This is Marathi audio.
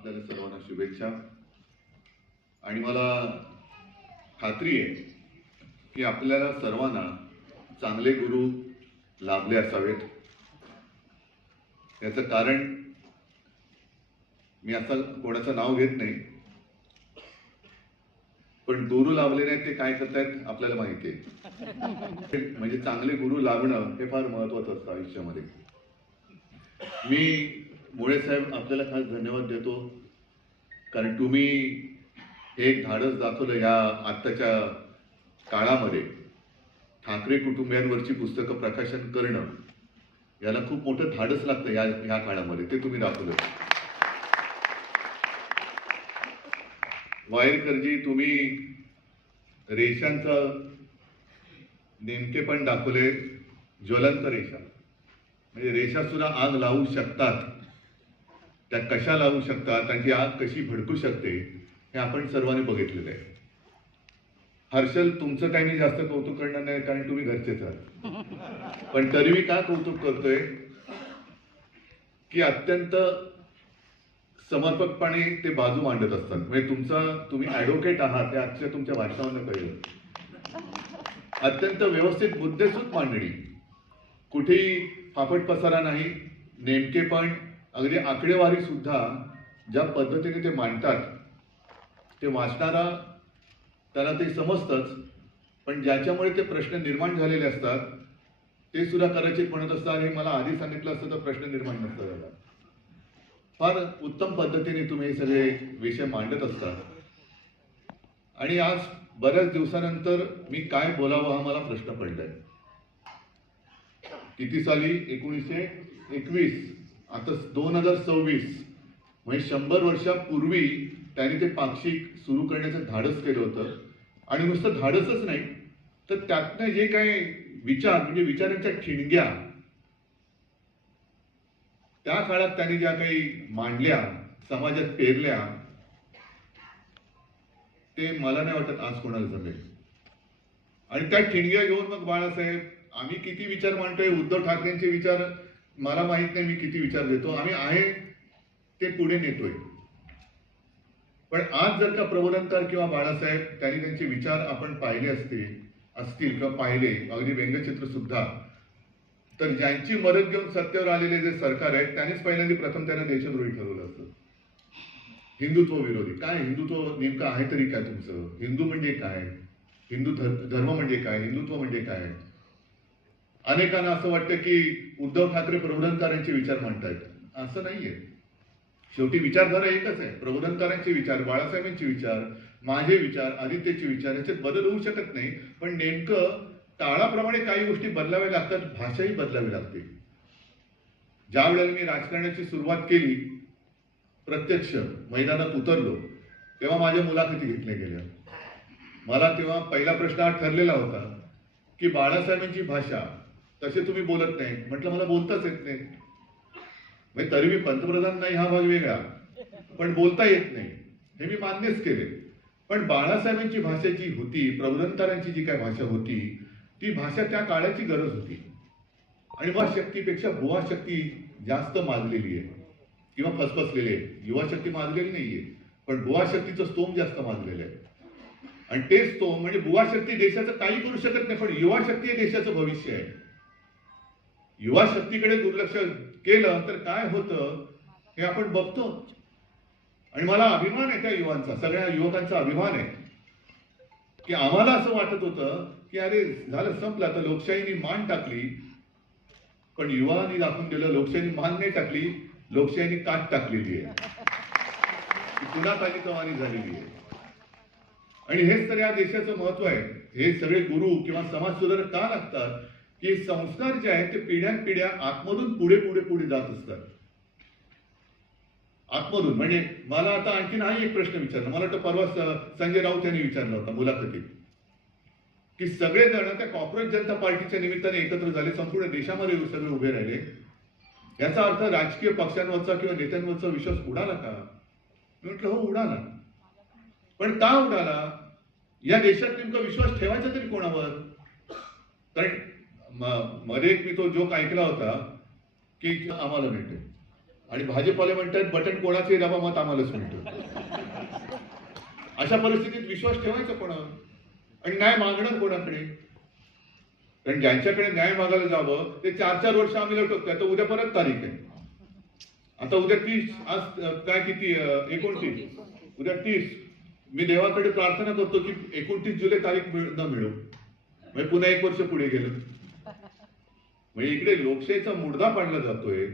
आपल्याला सर्वांना शुभेच्छा। आणि मला खात्री आहे की आपल्याला सर्वांना चांगले गुरु लाभले असावेत। याचं कारण मी आता कोणाचं नाव घेत नाही, पण गुरु लाभले नाहीत ते काय करतायत आपल्याला माहिती आहे। म्हणजे चांगले गुरु लाभणं हे फार महत्त्वाचं असतं आयुष्यामध्ये। मी मुळे साहेब आपल्याला खास धन्यवाद देतो, कारण तुम्ही हे एक धाडस दाखवलं या आत्ताच्या काळामध्ये। ठाकरे कुटुंबियांवरची पुस्तकं प्रकाशन करणं याला खूप मोठं धाडस लागतं या काळामध्ये, ते तुम्ही दाखवलं। वायरकरजी तुम्ही रेषांचं नेमकेपण दाखवले, ज्वलंत रेषा। म्हणजे रेषा सुद्धा आग लावू शकतात, त्या कशा लावू शकतात, त्यांची आग कशी भडकू शकते हे आपण सर्वांनी बघितलेलं आहे। हर्षल तुमचं काही मी जास्त कौतुक करणार नाही, कारण तुम्ही घरचेच आहात, पण तरी मी का कौतुक करतोय की अत्यंत समर्पकपणे ते बाजू मांडत असतात। म्हणजे तुम्ही ॲडव्होकेट आहात हे आजच्या तुमच्या भाषणावरून कळलं। अत्यंत व्यवस्थित मुद्देसूद मांडणी, कुठेही फापट पसारा नाही, नेमकेपण, अगदी आकडेवारी सुद्धा ज्या पद्धतीने ते मांडतात ते वाचणारा त्याला ते समजतंच, पण ज्याच्यामुळे ते प्रश्न निर्माण झालेले असतात ते सुद्धा कदाचित म्हणत असतात, हे मला आधी सांगितलं असतं तर प्रश्न निर्माण नसता झाला। फार उत्तम पद्धतीने तुम्ही हे सगळे विषय मांडत असतात। आणि आज बऱ्याच दिवसानंतर मी काय बोलावं हा मला प्रश्न पडलाय। किती साली 1921, आता 2026, म्हणजे 100 वर्षापूर्वी त्यांनी ते पाक्षिक सुरू करण्याचं धाडस केलं होतं। आणि नुसतं धाडसच नाही तर त्यातनं जे काही विचार, म्हणजे विचारांच्या ठिणग्या त्या काळात त्यांनी ज्या काही मांडल्या, समाजात पेरल्या, ते मला नाही वाटत आज कोणाला जमेल। आणि त्या ठिणग्या घेऊन मग बाळासाहेब आम्ही किती विचार मांडतोय, उद्धव ठाकरेंचे विचार मला माहित नाही मी किती विचार देतो, आम्ही आहे ते पुढे नेतोय। पण आज जर का प्रबोधनकार किंवा बाळासाहेब त्यांनी त्यांचे विचार आपण पाहिले असतील किंवा पाहिले, अगदी व्यंगचित्र सुद्धा, तर ज्यांची मदत घेऊन सत्तेवर आलेले जे सरकार आहेत त्यांनीच पहिल्यांदा प्रथम त्यांना देशद्रोही ठरवलं असतं। हिंदुत्व विरोधी। काय हिंदुत्व नेमकं आहे तरी काय तुमचं? हिंदू म्हणजे काय? हिंदू धर्म म्हणजे काय? हिंदुत्व म्हणजे काय? अनेकांना असं वाटतं की उद्धव ठाकरे प्रबोधनकारांचे विचार मांडतायत, असं नाहीये। शेवटी विचारधारा एकच आहे। प्रबोधनकारांचे विचार, बाळासाहेबांचे विचार, माझे विचार, आदित्यचे विचार, याच्यात बदल होऊ शकत नाही। पण नेमकं काळाप्रमाणे काही गोष्टी बदलाव्या लागतात, भाषाही बदलावी लागते। ज्या वेळेला मी राजकारणाची सुरुवात केली, प्रत्यक्ष मैदानात उतरलो, तेव्हा माझ्या मुलाखती घेतल्या गेल्या। मला तेव्हा पहिला प्रश्न हा ठरलेला होता की बाळासाहेबांची भाषा तसे तुम्ही बोलत नाही। म्हटलं मला बोलताच येत नाही। म्हणजे तरी मी पंतप्रधान नाही हा भाग वेगळा, पण बोलता येत नाही हे मी मान्यच केले। पण बाळासाहेबांची भाषा जी होती, प्रबोधनकारांची जी काय भाषा होती, ती भाषा त्या काळाची गरज होती। आणि युवा शक्तीपेक्षा बुवा शक्ती जास्त माजलेली आहे किंवा फसफसलेली आहे। युवा शक्ती माजलेली नाहीये, पण बुवा शक्तीचं स्तोम जास्त माजलेलं आहे। आणि ते स्तोम म्हणजे बुवा शक्ती देशाचं काही करू शकत नाही, पण युवा शक्ती हे देशाचं भविष्य आहे। युवा शक्तीकडे दुर्लक्ष केलं तर काय होतं हे आपण बघतो। आणि मला अभिमान आहे त्या युवांचा, सगळ्या युवकांचा अभिमान आहे की आम्हाला असं वाटत होतं की अरे झालं संपलं, आता लोकशाहीने मान टाकली, पण युवांनी दाखवून दिलं लोकशाहीने मान नाही टाकली, लोकशाहीने काट टाकलेली आहे, पुन्हा ताजीतवानी झालेली आहे। आणि हेच तर या देशाचं महत्व आहे। हे सगळे गुरु किंवा समाज सुधारक का लागतात की संस्कार जे आहेत ते पिढ्यानपिढ्या आतमधून पुढे पुढे पुढे जात असतात। आतमधून म्हणजे मला आता आणखीन हा एक प्रश्न विचारला, मला वाटतं परवा संजय राऊत यांनी विचारला होता मुलाखतीत, की सगळेजण त्या कॉर्पोरेट जनता पार्टीच्या निमित्ताने एकत्र झाले, संपूर्ण देशामध्ये सगळे उभे राहिले, याचा अर्थ राजकीय पक्षांवरचा किंवा नेत्यांवरचा विश्वास उडाला का? मी म्हटलं हो उडाला। पण का उडाला? या देशात नेमका विश्वास ठेवायचा तरी कोणावर? कारण मध्ये मी तो जोक ऐकला होता की आम्हाला भेटेल, आणि भाजपवाले म्हणतात बटन कोणाचे दाबा मत आम्हालाच म्हणतो. अशा परिस्थितीत विश्वास ठेवायचा कोणावर आणि न्याय मागणार कोणाकडे? कारण ज्यांच्याकडे न्याय मागायला जावं ते 4-4 वर्ष आम्ही लटकतोय. आता उद्या परत तारीख आहे. आता उद्या 30, आज काय किती 29, उद्या 30. मी देवाकडे प्रार्थना करतो की 29 जुलै तारीख न मिळू, म्हणजे पुन्हा 1 वर्ष पुढे गेलं. म्हणजे इकडे लोकशाहीचा मुडदा पाडला जातोय.